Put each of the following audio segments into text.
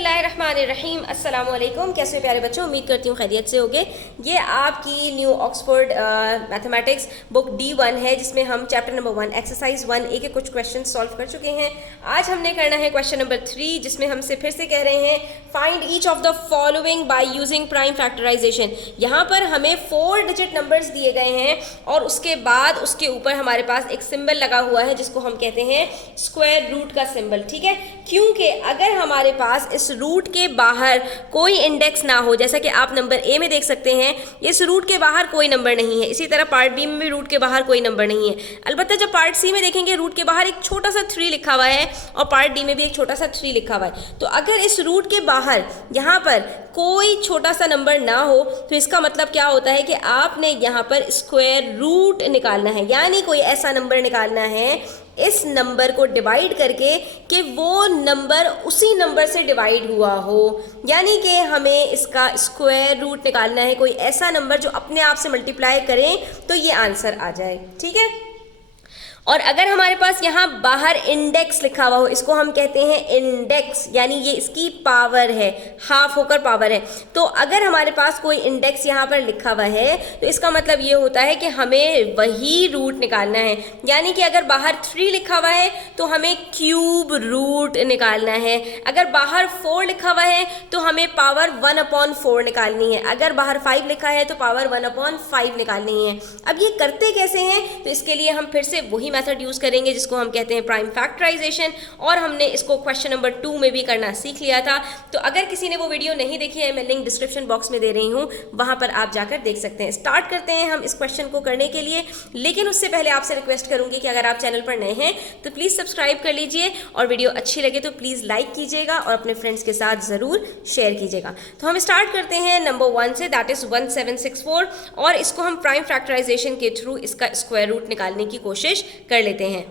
बिस्मिल्लाहिर्रहमानिर्रहीम अस्सलाम वालेकुम। कैसे हो प्यारे बच्चों, उम्मीद करती हूँ खैरियत से होगे। ये आपकी new Oxford mathematics book D1 है, जिसमें हम चैप्टर नंबर 1 एक्सरसाइज 1A के कुछ क्वेश्चन सॉल्व कर चुके हैं। आज हमने करना है क्वेश्चन नंबर 3, जिसमें हमसे फिर से कह रहे हैं find each of the following by using prime factorisation. यहाँ पर हमें 4 डिजिट नंबर्स दिए गए हैं और उसके बाद उसके ऊपर हमारे पास एक सिंबल लगा हुआ है जिसको हम कहते हैं स्क्वायर रूट का सिंबल। ठीक है, क्योंकि अगर हमारे पास इस रूट के बाहर कोई इंडेक्स ना हो, जैसा कि आप नंबर ए में देख सकते हैं, इस रूट के बाहर कोई नंबर नहीं है। इसी तरह पार्ट बी में भी रूट के बाहर कोई नंबर नहीं है। अलबत्ता जब पार्ट सी में देखेंगे रूट के बाहर एक छोटा सा 3 लिखा हुआ है और पार्ट डी में भी एक छोटा सा 3 लिखा हुआ है। तो अगर इस रूट के बाहर यहाँ पर कोई छोटा सा नंबर ना हो तो इसका मतलब क्या होता है कि आपने यहाँ पर स्क्वायर रूट निकालना है, यानी कोई ऐसा नंबर निकालना है इस नंबर को डिवाइड करके कि वो नंबर उसी नंबर से डिवाइड हुआ हो, यानी कि हमें इसका स्क्वायर रूट निकालना है, कोई ऐसा नंबर जो अपने आप से मल्टीप्लाई करें तो ये आंसर आ जाए। ठीक है, और अगर हमारे पास यहाँ बाहर इंडेक्स लिखा हुआ हो, इसको हम कहते हैं इंडेक्स, यानी ये इसकी पावर है, हाफ होकर पावर है। तो अगर हमारे पास कोई इंडेक्स यहाँ पर लिखा हुआ है तो इसका मतलब ये होता है कि हमें वही रूट निकालना है, यानी कि अगर बाहर 3 लिखा हुआ है तो हमें क्यूब रूट निकालना है। अगर बाहर 4 लिखा हुआ है तो हमें पावर 1/4 निकालनी है। अगर बाहर 5 लिखा है तो पावर 1/5 निकालनी है। अब ये करते कैसे हैं, तो इसके लिए हम फिर से वही मेथड यूज करेंगे जिसको हम कहते हैं प्राइम फैक्टराइजेशन, और हमने इसको क्वेश्चन नंबर 2 में भी करना सीख लिया था। तो अगर किसी ने वो वीडियो नहीं देखी है, मैं लिंक डिस्क्रिप्शन बॉक्स में दे रही हूँ, वहां पर आप जाकर देख सकते हैं। स्टार्ट करते हैं हम इस क्वेश्चन को करने के लिए, लेकिन उससे पहले आपसे रिक्वेस्ट करूंगी कि अगर आप चैनल पर नए हैं तो प्लीज सब्सक्राइब कर लीजिए, और वीडियो अच्छी लगे तो प्लीज लाइक कीजिएगा और अपने फ्रेंड्स के साथ जरूर शेयर कीजिएगा। तो हम स्टार्ट करते हैं नंबर 1 से, दैट इज 1764, और इसको हम प्राइम फैक्टराइजेशन के थ्रू इसका स्क्वायर रूट निकालने की कोशिश कर लेते हैं।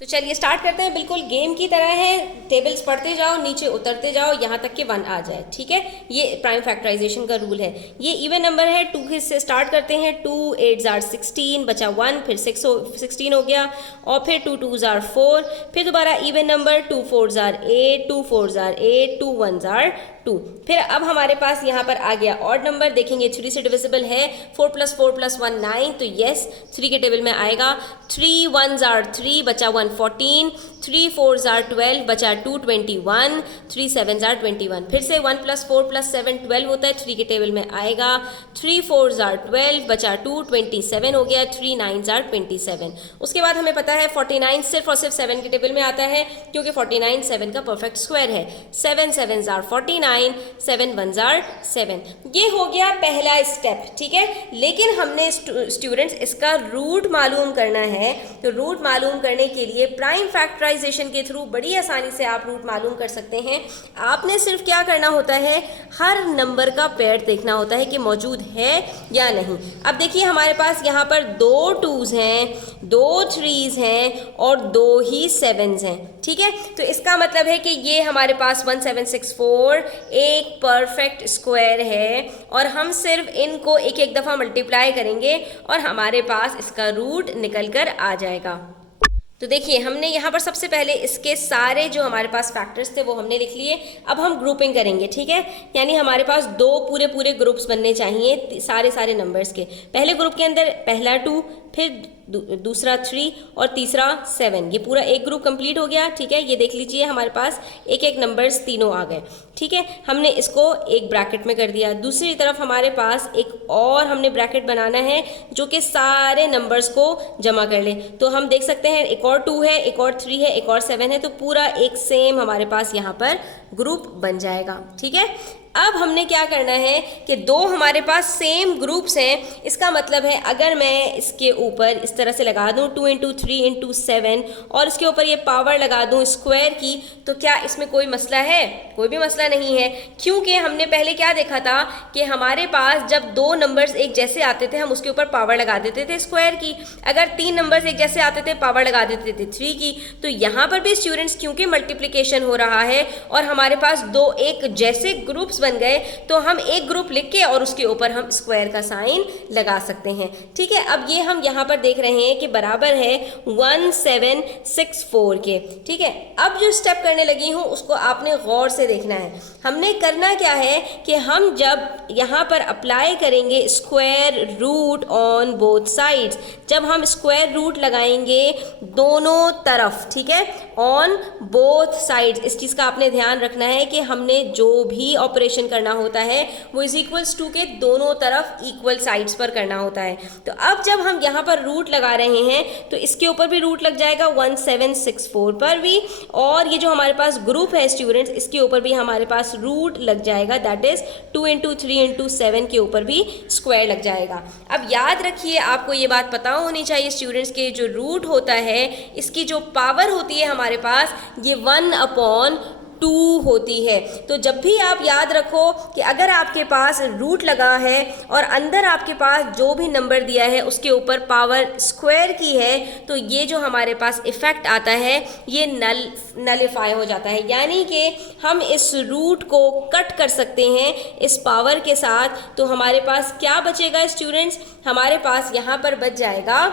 तो चलिए स्टार्ट करते हैं। बिल्कुल गेम की तरह है, टेबल्स पढ़ते जाओ, नीचे उतरते जाओ, यहाँ तक कि 1 आ जाए। ठीक है, ये प्राइम फैक्टराइजेशन का रूल है। ये इवन नंबर है, 2 से स्टार्ट करते हैं। 2 8s are 16, बचा 1, फिर 16 हो गया, और फिर 2 2s are 4, फिर दोबारा even number 2 4s are 8, 2 4s are 8, 2 1s are 2। फिर अब हमारे पास यहाँ पर आ गया ऑड नंबर, देखेंगे 3 से डिविजिबल है, 4 + 4 + 1 9, तो यस 3 के टेबल में आएगा। 3 1s are 3, बचा 1 14, 3 4s are 12, बचा 2 21, 3 7s are 21। फिर से 1 + 4 + 7 12 होता है, 3 के टेबल में आएगा। 3 4s are 12, बचा 2 27 हो गया, 3 9s are 27। उसके बाद हमें पता है 49 सिर्फ और सिर्फ 7 के टेबल में आता है, क्योंकि 49 7 का परफेक्ट स्क्वायर है। 7 7s are 49, 7 1s are 7। ये हो गया पहला स्टेप। ठीक है, लेकिन हमने स्टूडेंट्स इसका रूट मालूम करना है। तो रूट मालूम करने के लिए प्राइम फैक्टराइजेशन के थ्रू बड़ी आसानी से आप रूट मालूम कर सकते हैं। आपने सिर्फ क्या करना होता है, हर नंबर का पेयर देखना होता है कि मौजूद है या नहीं। अब देखिए हमारे पास यहाँ पर 2 2s हैं, 2 3s हैं और 2 ही 7s हैं। ठीक है, तो इसका मतलब है कि ये हमारे पास 1764 एक परफेक्ट स्क्वायर है, और हम सिर्फ इनको एक एक दफ़ा मल्टीप्लाई करेंगे और हमारे पास इसका रूट निकल कर आ जाएगा। तो देखिए हमने यहाँ पर सबसे पहले इसके सारे जो हमारे पास फैक्टर्स थे वो हमने लिख लिए। अब हम ग्रुपिंग करेंगे। ठीक है, यानी हमारे पास 2 पूरे ग्रुप्स बनने चाहिए सारे नंबर्स के। पहले ग्रुप के अंदर पहला 2, फिर दूसरा 3 और तीसरा 7, ये पूरा एक ग्रुप कंप्लीट हो गया। ठीक है, ये देख लीजिए हमारे पास एक एक नंबर्स तीनों आ गए। ठीक है, हमने इसको एक ब्रैकेट में कर दिया। दूसरी तरफ हमारे पास एक और हमने ब्रैकेट बनाना है जो कि सारे नंबर्स को जमा कर ले। तो हम देख सकते हैं एक और 2 है, एक और 3 है, एक और 7 है, तो पूरा एक सेम हमारे पास यहाँ पर ग्रुप बन जाएगा। ठीक है, अब हमने क्या करना है कि 2 हमारे पास सेम ग्रुप्स हैं। इसका मतलब है अगर मैं इसके ऊपर इस तरह से लगा दूं 2 × 3 × 7 और इसके ऊपर ये पावर लगा दूं स्क्वायर की, तो क्या इसमें कोई मसला है? कोई भी मसला नहीं है, क्योंकि हमने पहले क्या देखा था कि हमारे पास जब 2 नंबर्स एक जैसे आते थे हम उसके ऊपर पावर लगा देते थे स्क्वायर की। अगर 3 नंबर्स एक जैसे आते थे पावर लगा देते थे 3 की। तो यहाँ पर भी स्टूडेंट्स क्योंकि मल्टीप्लिकेशन हो रहा है और हमारे पास 2 एक जैसे ग्रुप्स बन गए, तो हम एक ग्रुप लिख के और उसके ऊपर हम स्क्वायर का साइन लगा सकते हैं। ठीक है, अब ये हम यहाँ पर देख रहे हैं कि बराबर है 1764 के। ठीक है, अब जो स्टेप करने लगी हूँ उसको आपने गौर से देखना है। हमने करना क्या है कि हम जब यहाँ पर अप्लाई करेंगे square root on both sides, जब हम स्क्वायर रूट लगाएंगे दोनों तरफ, ठीक है, ऑन बोथ साइड्स, इस चीज़ का आपने ध्यान रखना है कि हमने जो भी ऑपरेशन करना होता है वो इज इक्वल्स टू के दोनों तरफ इक्वल साइड्स पर करना होता है। तो अब जब हम यहाँ पर रूट लगा रहे हैं तो इसके ऊपर भी रूट लग जाएगा 1764 पर भी, और ये जो हमारे पास ग्रुप है स्टूडेंट्स इसके ऊपर भी हमारे पास रूट लग जाएगा, दैट इज 2 इंटू 3 इंटू 7 के ऊपर भी स्क्वायर लग जाएगा। अब याद रखिए, आपको ये बात पता होनी चाहिए स्टूडेंट्स के जो रूट होता है इसकी जो पावर होती है हमारे पास ये 1/2 होती है। तो जब भी आप याद रखो कि अगर आपके पास रूट लगा है और अंदर आपके पास जो भी नंबर दिया है उसके ऊपर पावर स्क्वायर की है, तो ये जो हमारे पास इफेक्ट आता है ये नलिफाई हो जाता है, यानी कि हम इस रूट को कट कर सकते हैं इस पावर के साथ। तो हमारे पास क्या बचेगा स्टूडेंट्स, हमारे पास यहाँ पर बच जाएगा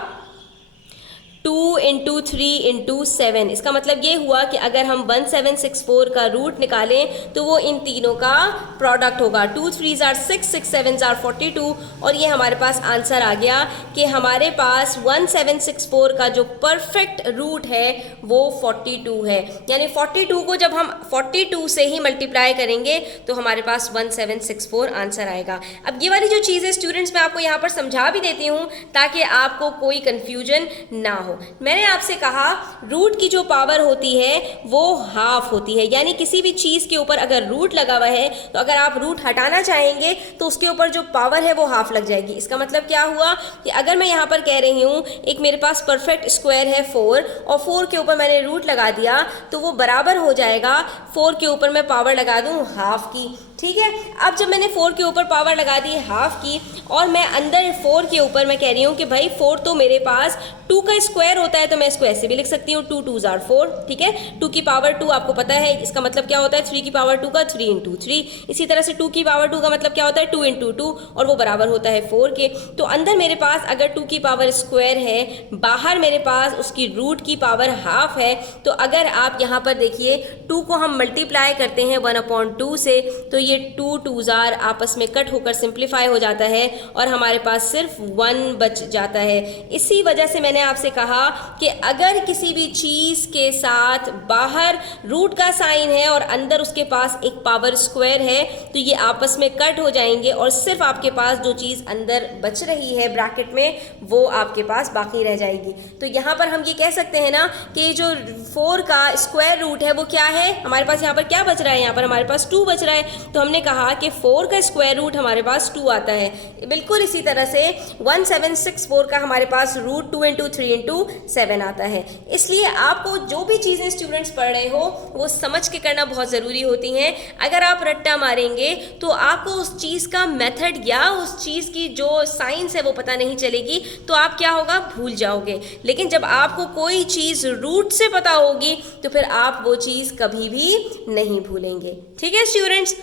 2 इंटू 3 इंटू 7। इसका मतलब ये हुआ कि अगर हम 1764 का रूट निकालें तो वो इन तीनों का प्रोडक्ट होगा। 2 3s are 6, 6 7s are 42, और ये हमारे पास आंसर आ गया कि हमारे पास 1764 का जो परफेक्ट रूट है वो 42 है। यानी 42 को जब हम 42 से ही मल्टीप्लाई करेंगे तो हमारे पास 1764 आंसर आएगा। अब ये वाली जो चीज़ है स्टूडेंट्स मैं आपको यहाँ पर समझा भी देती हूँ ताकि आपको कोई कन्फ्यूजन ना हो। मैंने आपसे कहा रूट की जो पावर होती है वो हाफ होती है, यानी किसी भी चीज़ के ऊपर अगर रूट लगा हुआ है तो अगर आप रूट हटाना चाहेंगे तो उसके ऊपर जो पावर है वो हाफ लग जाएगी। इसका मतलब क्या हुआ कि अगर मैं यहाँ पर कह रही हूँ एक मेरे पास परफेक्ट स्क्वायर है 4 और 4 के ऊपर मैंने रूट लगा दिया तो वो बराबर हो जाएगा 4 के ऊपर मैं पावर लगा दूँ हाफ की। ठीक है, अब जब मैंने 4 के ऊपर पावर लगा दी हाफ की और मैं अंदर 4 के ऊपर मैं कह रही हूँ कि भाई 4 तो मेरे पास 2 का स्क्वायर होता है तो मैं इसको ऐसे भी लिख सकती हूँ 2 2s are 4। ठीक है, 2 की पावर 2 आपको पता है, इसका मतलब क्या होता है 3 की पावर 2 का 3 इंटू 3। इसी तरह से 2 की पावर 2 का मतलब क्या होता है 2 इंटू 2 और वो बराबर होता है 4 के। तो अंदर मेरे पास अगर 2 की पावर स्क्वायर है, बाहर मेरे पास उसकी रूट की पावर हाफ है, तो अगर आप यहाँ पर देखिए 2 को हम मल्टीप्लाई करते हैं 1/2 से तो ये 2 2s are आपस में कट होकर सिंप्लीफाई हो जाता है और हमारे पास सिर्फ 1 बच जाता है। इसी वजह से मैंने आपसे कहा कि अगर किसी भी चीज़ के साथ बाहर रूट का साइन है और अंदर उसके पास एक पावर स्क्वायर है तो ये आपस में कट हो जाएंगे और सिर्फ आपके पास जो चीज़ अंदर बच रही है ब्रैकेट में वो आपके पास बाकी रह जाएगी। तो यहाँ पर हम ये कह सकते हैं ना कि जो 4 का स्क्वायर रूट है वो क्या है, हमारे पास यहाँ पर क्या बच रहा है, यहाँ पर हमारे पास 2 बच रहा है। तो हमने कहा कि 4 का स्क्वायर रूट हमारे पास 2 आता है। बिल्कुल इसी तरह से 1764 का हमारे पास रूट 2 इंटू 3 इंटू 7 आता है। इसलिए आपको जो भी चीज़ें स्टूडेंट्स पढ़ रहे हो वो समझ के करना बहुत ज़रूरी होती हैं। अगर आप रट्टा मारेंगे तो आपको उस चीज़ का मेथड या उस चीज़ की जो साइंस है वो पता नहीं चलेगी, तो आप क्या होगा भूल जाओगे। लेकिन जब आपको कोई चीज़ रूट से पता होगी तो फिर आप वो चीज़ कभी भी नहीं भूलेंगे। ठीक है स्टूडेंट्स,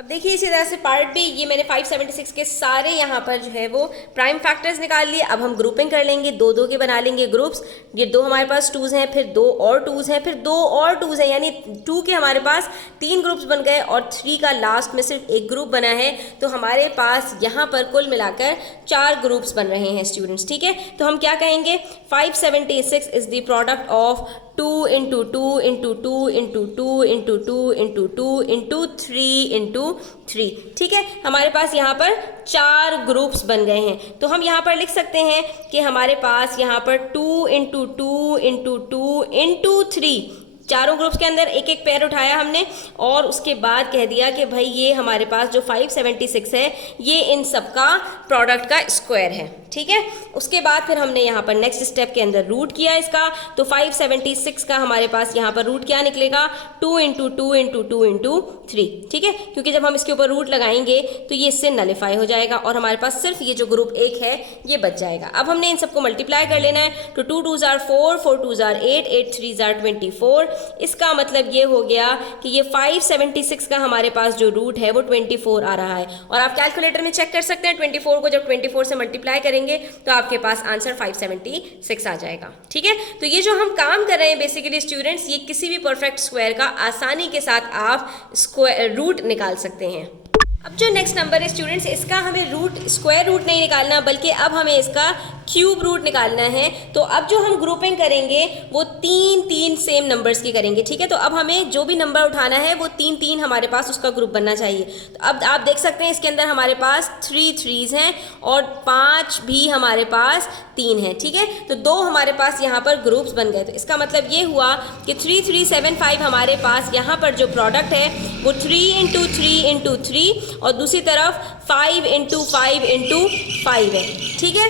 अब देखिए इसी तरह से पार्ट बी, ये मैंने 576 के सारे यहाँ पर जो है वो प्राइम फैक्टर्स निकाल लिए। अब हम ग्रुपिंग कर लेंगे, 2-2 के बना लेंगे ग्रुप्स। ये 2 हमारे पास 2s हैं, फिर 2 और 2s हैं, फिर 2 और 2s हैं, यानी 2 के हमारे पास 3 ग्रुप्स बन गए और 3 का लास्ट में सिर्फ एक ग्रुप बना है। तो हमारे पास यहाँ पर कुल मिलाकर 4 ग्रुप्स बन रहे हैं स्टूडेंट्स। ठीक है, तो हम क्या कहेंगे 576 is the product of 2 into 2 into 2 into 2 into 2 into 2 into 3 into 3। ठीक है, हमारे पास यहाँ पर 4 ग्रुप्स बन गए हैं। तो हम यहाँ पर लिख सकते हैं कि हमारे पास यहाँ पर 2 इंटू 2 इंटू 2 इंटू 3, चारों ग्रुप्स के अंदर एक एक पैर उठाया हमने और उसके बाद कह दिया कि भाई ये हमारे पास जो 576 है ये इन सब का प्रोडक्ट का स्क्वायर है। ठीक है, उसके बाद फिर हमने यहाँ पर नेक्स्ट स्टेप के अंदर रूट किया इसका, तो 576 का हमारे पास यहाँ पर रूट क्या निकलेगा 2 इंटू 2 इंटू 2 इंटू 3। ठीक है, क्योंकि जब हम इसके ऊपर रूट लगाएंगे तो ये इससे नलिफाई हो जाएगा और हमारे पास सिर्फ ये जो ग्रुप 1 है ये बच जाएगा। अब हमने इन सबको मल्टीप्लाई कर लेना है, तो 2 2s are 4, 4 2s are 8, 8 3s are 24, इसका मतलब ये हो गया कि ये 576 का हमारे पास जो रूट है वो 24 आ रहा है। और आप कैलकुलेटर में चेक कर सकते हैं, 24 को जब 24 से मल्टीप्लाई करेंगे तो आपके पास आंसर 576 आ जाएगा। ठीक है, तो ये जो हम काम कर रहे हैं बेसिकली स्टूडेंट्स, ये किसी भी परफेक्ट स्क्वायर का आसानी के साथ आप रूट निकाल सकते हैं। अब जो नेक्स्ट नंबर है स्टूडेंट्स, इसका हमें स्क्वायर रूट नहीं निकालना, बल्कि अब हमें इसका क्यूब रूट निकालना है। तो अब जो हम ग्रुपिंग करेंगे वो तीन सेम नंबर्स की करेंगे। ठीक है, तो अब हमें जो भी नंबर उठाना है वो तीन हमारे पास उसका ग्रुप बनना चाहिए। तो अब आप देख सकते हैं इसके अंदर हमारे पास 3 3s हैं और 5 भी हमारे पास 3 हैं। ठीक है, तो 2 हमारे पास यहाँ पर ग्रुप्स बन गए। तो इसका मतलब ये हुआ कि 3 3 7 5 हमारे पास यहाँ पर जो प्रोडक्ट है वो 3 × 3 × 3 और दूसरी तरफ 5 × 5 × 5 है। ठीक है,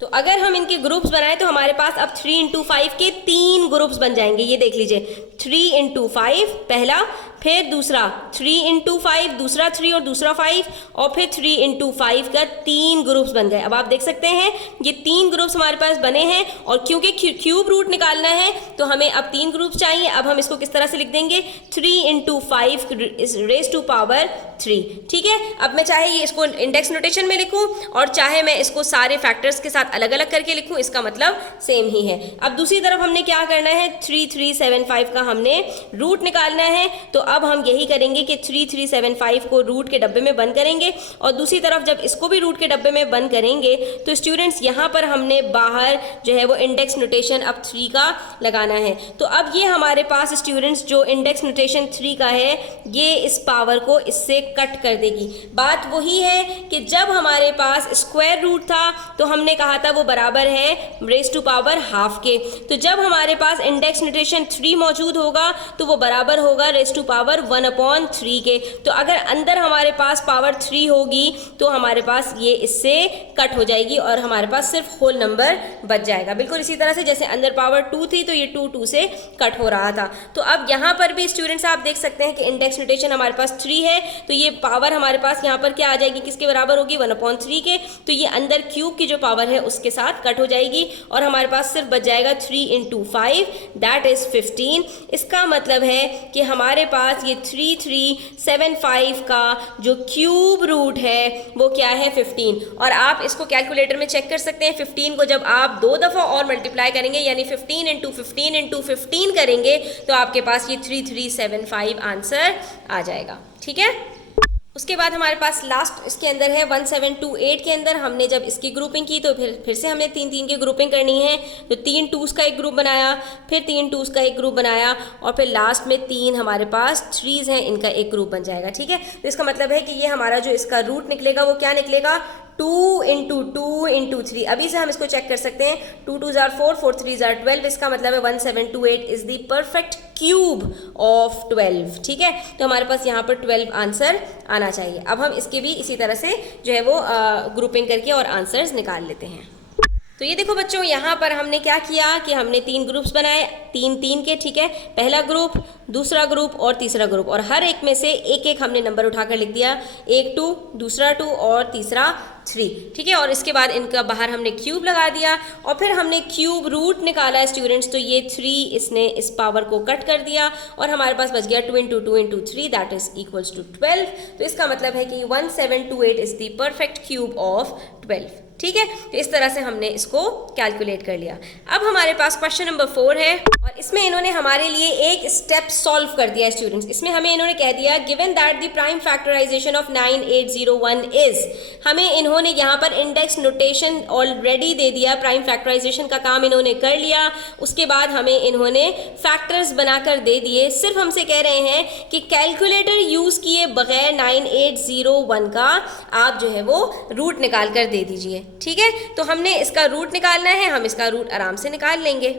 तो अगर हम इनके ग्रुप्स बनाएं तो हमारे पास अब 3 × 5 के 3 ग्रुप्स बन जाएंगे। ये देख लीजिए, 3 × 5 पहला, फिर दूसरा 3 × 5, दूसरा 3 और दूसरा 5, और फिर 3 × 5 का 3 ग्रुप्स बन गए। अब आप देख सकते हैं ये 3 ग्रुप्स हमारे पास बने हैं, और क्योंकि क्यूब रूट निकालना है तो हमें अब 3 ग्रुप्स चाहिए। अब हम इसको किस तरह से लिख देंगे, 3 × 5 रेज़ टू पावर 3। ठीक है, अब मैं चाहे ये इसको इंडेक्स नोटेशन में लिखूं और चाहे मैं इसको सारे फैक्टर्स के साथ अलग अलग करके लिखूं, इसका मतलब सेम ही है। अब दूसरी तरफ हमने क्या करना है, 3 3 7 5 का हमने रूट निकालना है। तो अब हम यही करेंगे कि 3 3 7 5 को रूट के डब्बे में बंद करेंगे, और दूसरी तरफ जब इसको भी रूट के डब्बे में बंद करेंगे तो स्टूडेंट्स यहाँ पर हमने बाहर जो है वो इंडेक्स नोटेशन अब 3 का लगाना है। तो अब ये हमारे पास स्टूडेंट्स जो इंडेक्स नोटेशन 3 का है ये इस पावर को इससे कट कर देगी। बात वही है कि जब हमारे पास स्क्वायर रूट था तो हमने कहा था वो बराबर है रेज़ टू पावर हाफ के। तो जब हमारे पास इंडेक्स नोटेशन 3 मौजूद होगा तो वो बराबर होगा रेज़ टू पावर 1/3 के। तो अगर अंदर हमारे पास पावर 3 होगी तो हमारे पास ये इससे कट हो जाएगी और हमारे पास सिर्फ होल नंबर बच जाएगा। बिल्कुल इसी तरह से जैसे अंदर पावर 2 थी तो ये 2 से कट हो रहा था। तो अब यहाँ पर भी स्टूडेंट्स आप देख सकते हैं कि इंडेक्स नोटेशन हमारे पास 3 है, तो ये पावर हमारे पास यहाँ पर क्या आ जाएगी, किसके बराबर होगी, 1/3 के। तो ये अंदर क्यूब की जो पावर है उसके साथ कट हो जाएगी और हमारे पास सिर्फ बच जाएगा 3 × 5 दैट इज 15। इसका मतलब है कि हमारे पास ये 3 3 7 5 का जो क्यूब रूट है वो क्या है, 15। और आप इसको कैलकुलेटर में चेक कर सकते हैं। 15 को जब आप 2 दफ़ा और मल्टीप्लाई करेंगे यानी 15 × 15 × 15 करेंगे तो आपके पास ये 3 3 7 5 आंसर आ जाएगा। ठीक है, उसके बाद हमारे पास लास्ट इसके अंदर है 1728 के अंदर हमने जब इसकी ग्रुपिंग की तो फिर से हमने 3 की ग्रुपिंग करनी है। तो 3 2s का एक ग्रुप बनाया, फिर 3 2s का एक ग्रुप बनाया, और फिर लास्ट में 3 हमारे पास 3s हैं, इनका एक ग्रुप बन जाएगा। ठीक है, तो इसका मतलब है कि ये हमारा जो इसका रूट निकलेगा वो क्या निकलेगा, 2 × 2 × 3। अभी से हम इसको चेक कर सकते हैं, 2 2s are 4 4 3s are 12। इसका मतलब है 1728 is the perfect cube of 12। ठीक है, तो हमारे पास यहाँ पर 12 आंसर आना चाहिए। अब हम इसके भी इसी तरह से जो है वो ग्रुपिंग करके और आंसर्स निकाल लेते हैं। तो ये देखो बच्चों, यहाँ पर हमने क्या किया कि हमने 3 ग्रुप्स बनाए, 3 के। ठीक है, पहला ग्रुप, दूसरा ग्रुप और तीसरा ग्रुप, और हर एक में से एक हमने नंबर उठाकर लिख दिया, एक 2, दूसरा 2 और तीसरा 3। ठीक है, और इसके बाद इनका बाहर हमने क्यूब लगा दिया और फिर हमने क्यूब रूट निकाला है स्टूडेंट्स। तो ये 3 इसने इस पावर को कट कर दिया और हमारे पास बच गया 2 × 2 × 3 दैट इज इक्वल्स टू 12। तो इसका मतलब है कि 1728 is the perfect cube of 12। ठीक है, तो इस तरह से हमने इसको कैलकुलेट कर लिया। अब हमारे पास क्वेश्चन नंबर 4 है और इसमें इन्होंने हमारे लिए एक स्टेप सॉल्व कर दिया स्टूडेंट्स। इसमें हमें इन्होंने कह दिया given that the prime factorisation of 9801 is. हमें इन्होंने यहाँ पर इंडेक्स नोटेशन ऑलरेडी दे दिया, प्राइम फैक्टराइजेशन का काम इन्होंने कर लिया। उसके बाद हमें इन्होंने फैक्टर्स बनाकर दे दिए। सिर्फ हमसे कह रहे हैं कि कैलकुलेटर यूज़ किए बगैर 9801 का आप जो है वो रूट निकाल कर दे दीजिए। ठीक है, तो हमने इसका रूट निकालना है, हम इसका रूट आराम से निकाल लेंगे।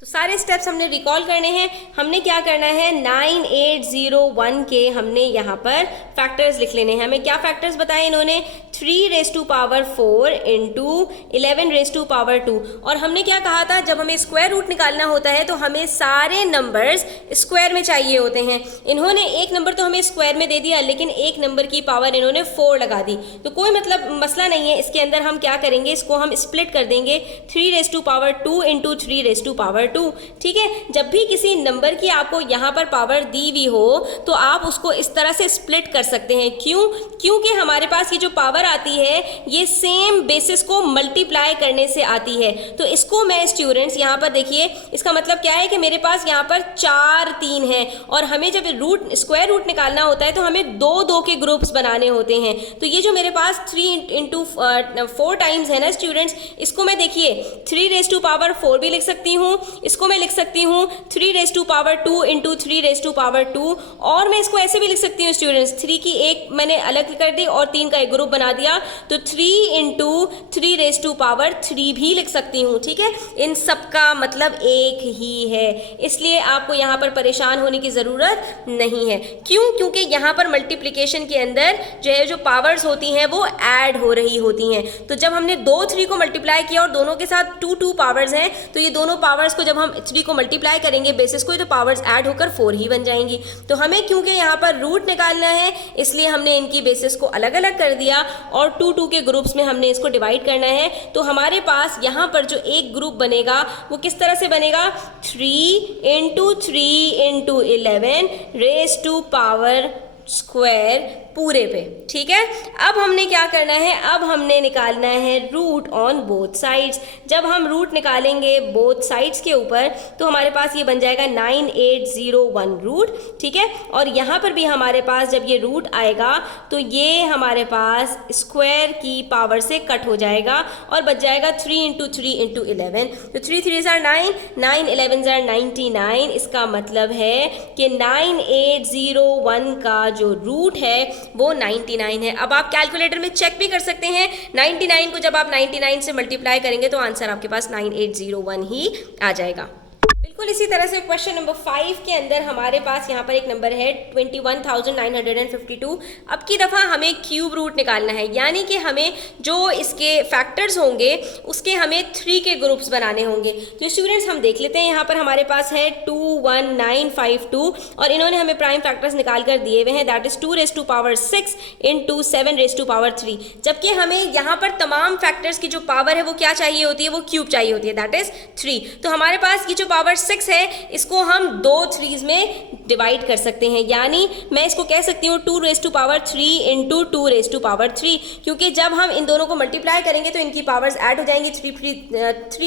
तो सारे स्टेप्स हमने रिकॉल करने हैं। हमने क्या करना है, 9801 के हमने यहाँ पर फैक्टर्स लिख लेने हैं। हमें क्या फैक्टर्स बताए इन्होंने, 3⁴ इंटू 11⁻²। और हमने क्या कहा था, जब हमें स्क्वायर रूट निकालना होता है तो हमें सारे नंबर्स स्क्वायर में चाहिए होते हैं। इन्होंने एक नंबर तो हमें स्क्वायर में दे दिया, लेकिन एक नंबर की पावर इन्होंने 4 लगा दी। तो कोई मतलब मसला नहीं है, इसके अंदर हम क्या करेंगे, इसको हम स्प्लिट कर देंगे, 3⁻² इंटू 3⁻²। 2। ठीक है, जब भी किसी नंबर की आपको यहाँ पर पावर दी हुई हो तो आप उसको इस तरह से स्प्लिट कर सकते हैं। क्यों? क्योंकि हमारे पास ये जो पावर आती है ये सेम बेसिस को मल्टीप्लाई करने से आती है। तो इसको मैं स्टूडेंट्स यहाँ पर देखिए, इसका मतलब क्या है कि मेरे पास यहाँ पर 4 3 है और हमें जब रूट स्क्वायर रूट निकालना होता है तो हमें 2 2 के ग्रुप्स बनाने होते हैं। तो ये जो मेरे पास 3 इंटू 4 टाइम्स है ना स्टूडेंट्स, इसको मैं देखिए 3 रेज़ टू पावर 4 भी लिख सकती हूँ, इसको मैं लिख सकती हूँ 3 raise to power 2 into 3 raise to power 2, और मैं इसको ऐसे भी लिख सकती हूँ स्टूडेंट्स, 3 की एक मैंने अलग कर दी और 3 का एक ग्रुप बना दिया, तो 3 इंटू 3 रेज़ टू पावर 3 भी लिख सकती हूँ। ठीक है, इन सब का मतलब एक ही है, इसलिए आपको यहाँ पर परेशान होने की ज़रूरत नहीं है। क्यों? क्योंकि यहाँ पर मल्टीप्लिकेशन के अंदर जो है जो पावर्स होती हैं वो ऐड हो रही होती हैं। तो जब हमने 2 3 को मल्टीप्लाई किया और दोनों के साथ 2 2 पावर्स हैं, तो ये दोनों पावर्स को जब हम 3 को मल्टीप्लाई करेंगे बेसिस को, तो पावर्स ऐड होकर 4 ही बन जाएंगी। तो हमें क्योंकि यहाँ पर रूट निकालना है इसलिए हमने इनकी बेसिस को अलग अलग कर दिया और 2 2 के ग्रुप्स में हमने इसको डिवाइड करना है। तो हमारे पास यहाँ पर जो एक ग्रुप बनेगा वो किस तरह से बनेगा, 3 into 3 into 11 raise to power square पूरे पे। ठीक है, अब हमने क्या करना है, अब हमने निकालना है रूट ऑन बोथ साइड्स। जब हम रूट निकालेंगे बोथ साइड्स के ऊपर तो हमारे पास ये बन जाएगा 9801 रूट। ठीक है, और यहाँ पर भी हमारे पास जब ये रूट आएगा तो ये हमारे पास स्क्वायर की पावर से कट हो जाएगा और बच जाएगा 3 इंटू 3 इंटू 11। तो 3 3 are 9, 9 11 are 99। इसका मतलब है कि 9801 का जो रूट है वो 99 है। अब आप कैलकुलेटर में चेक भी कर सकते हैं, 99 को जब आप 99 से मल्टीप्लाई करेंगे तो आंसर आपके पास 9801 ही आ जाएगा। बिल्कुल इसी तरह से क्वेश्चन नंबर 5 के अंदर हमारे पास यहाँ पर एक नंबर है 21,952। अब की दफ़ा हमें क्यूब रूट निकालना है, यानी कि हमें जो इसके फैक्टर्स होंगे उसके हमें 3 के ग्रुप्स बनाने होंगे। तो स्टूडेंट्स हम देख लेते हैं, यहाँ पर हमारे पास है 21952 और इन्होंने हमें प्राइम फैक्टर्स निकाल कर दिए हुए हैं, that is 2 raise to power 6 into 7 raise to power 3। जबकि हमें यहाँ पर तमाम फैक्टर्स की जो पावर है वो क्या चाहिए होती है, वो क्यूब चाहिए होती है, दैट इज़ 3। तो हमारे पास ये जो पावर 6 है इसको हम 2 3s में डिवाइड कर सकते हैं, यानी मैं इसको कह सकती हूँ 2 raise to power 3 into 2 raise to power 3, क्योंकि जब हम इन दोनों को मल्टीप्लाई करेंगे तो इनकी पावर्स ऐड हो जाएंगी, 3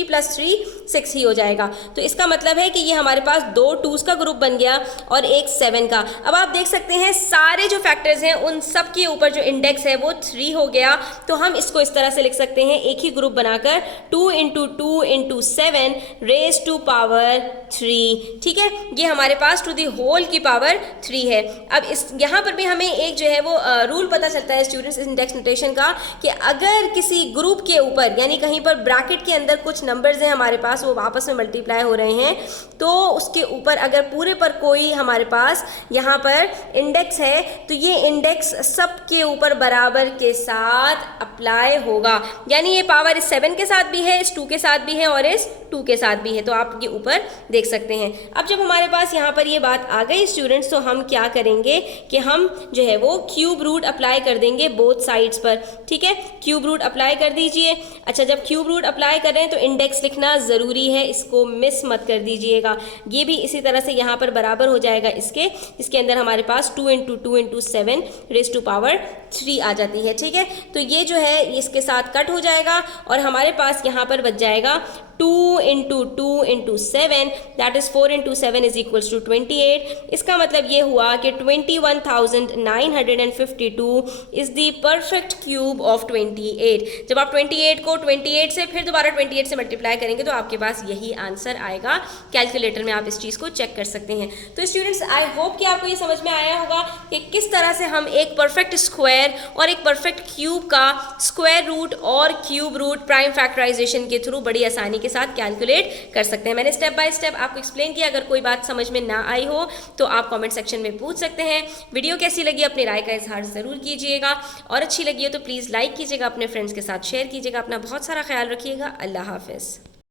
प्लस 3 6 ही हो जाएगा। तो इसका मतलब है कि ये हमारे पास 2 2s का ग्रुप बन गया और एक 7 का। अब आप देख सकते हैं सारे जो फैक्टर्स हैं उन सब के ऊपर जो इंडेक्स है वो 3 हो गया। तो हम इसको इस तरह से लिख सकते हैं एक ही ग्रुप बनाकर 2 into 2 into 7 raise to power 3। ठीक है, ये हमारे पास टू दी होल की पावर 3 है। अब इस यहाँ पर भी हमें एक जो है वो रूल पता चलता है स्टूडेंट्स इंडेक्स नोटेशन का, कि अगर किसी ग्रुप के ऊपर यानी कहीं पर ब्रैकेट के अंदर कुछ नंबर्स हैं हमारे पास वो आपस में मल्टीप्लाई हो रहे हैं, तो उसके ऊपर अगर पूरे पर कोई हमारे पास यहाँ पर इंडेक्स है तो ये इंडेक्स सब के ऊपर बराबर के साथ अप्लाई होगा, यानी ये पावर इस 7 के साथ भी है, इस 2 के साथ भी है और इस 2 के साथ भी है। तो आप ये ऊपर देख सकते हैं। अब जब हमारे पास यहाँ पर ये बात आ गई स्टूडेंट्स, तो हम क्या करेंगे कि हम जो है वो क्यूब रूट अप्लाई कर देंगे बोथ साइड्स पर। ठीक है, क्यूब रूट अप्लाई कर दीजिए। अच्छा, जब क्यूब रूट अप्लाई कर रहे हैं तो इंडेक्स लिखना ज़रूरी है, इसको मिस मत कर दीजिएगा। ये भी इसी तरह से यहाँ पर बराबर हो जाएगा इसके अंदर हमारे पास 2 into 2 into 7 raise to power 3 आ जाती है। ठीक है, तो ये जो है इसके साथ कट हो जाएगा और हमारे पास यहाँ पर बच जाएगा 2 into 2 into 7, that is 4 into 7 is equals to 28। इसका मतलब ये हुआ कि 21,952 is the perfect cube of 28। जब आप 28 को 28 से फिर दोबारा 28 से मल्टीप्लाई करेंगे तो आपके पास यही आंसर आएगा। कैलकुलेटर में आप इस चीज़ को चेक कर सकते हैं। तो स्टूडेंट्स आई होप कि आपको ये समझ में आया होगा कि किस तरह से हम एक परफेक्ट स्क्वायर और एक परफेक्ट क्यूब का स्क्वायर रूट और क्यूब रूट प्राइम फैक्टराइजेशन के थ्रू बड़ी आसानी के साथ कैलकुलेट कर सकते हैं। मैंने स्टेप बाय स्टेप आपको एक्सप्लेन किया। अगर कोई बात समझ में ना आई हो तो आप कमेंट सेक्शन में पूछ सकते हैं। वीडियो कैसी लगी अपनी राय का इजहार ज़रूर कीजिएगा और अच्छी लगी हो तो प्लीज़ लाइक कीजिएगा, अपने फ्रेंड्स के साथ शेयर कीजिएगा। अपना बहुत सारा ख्याल रखिएगा। अल्लाह हाफिज़।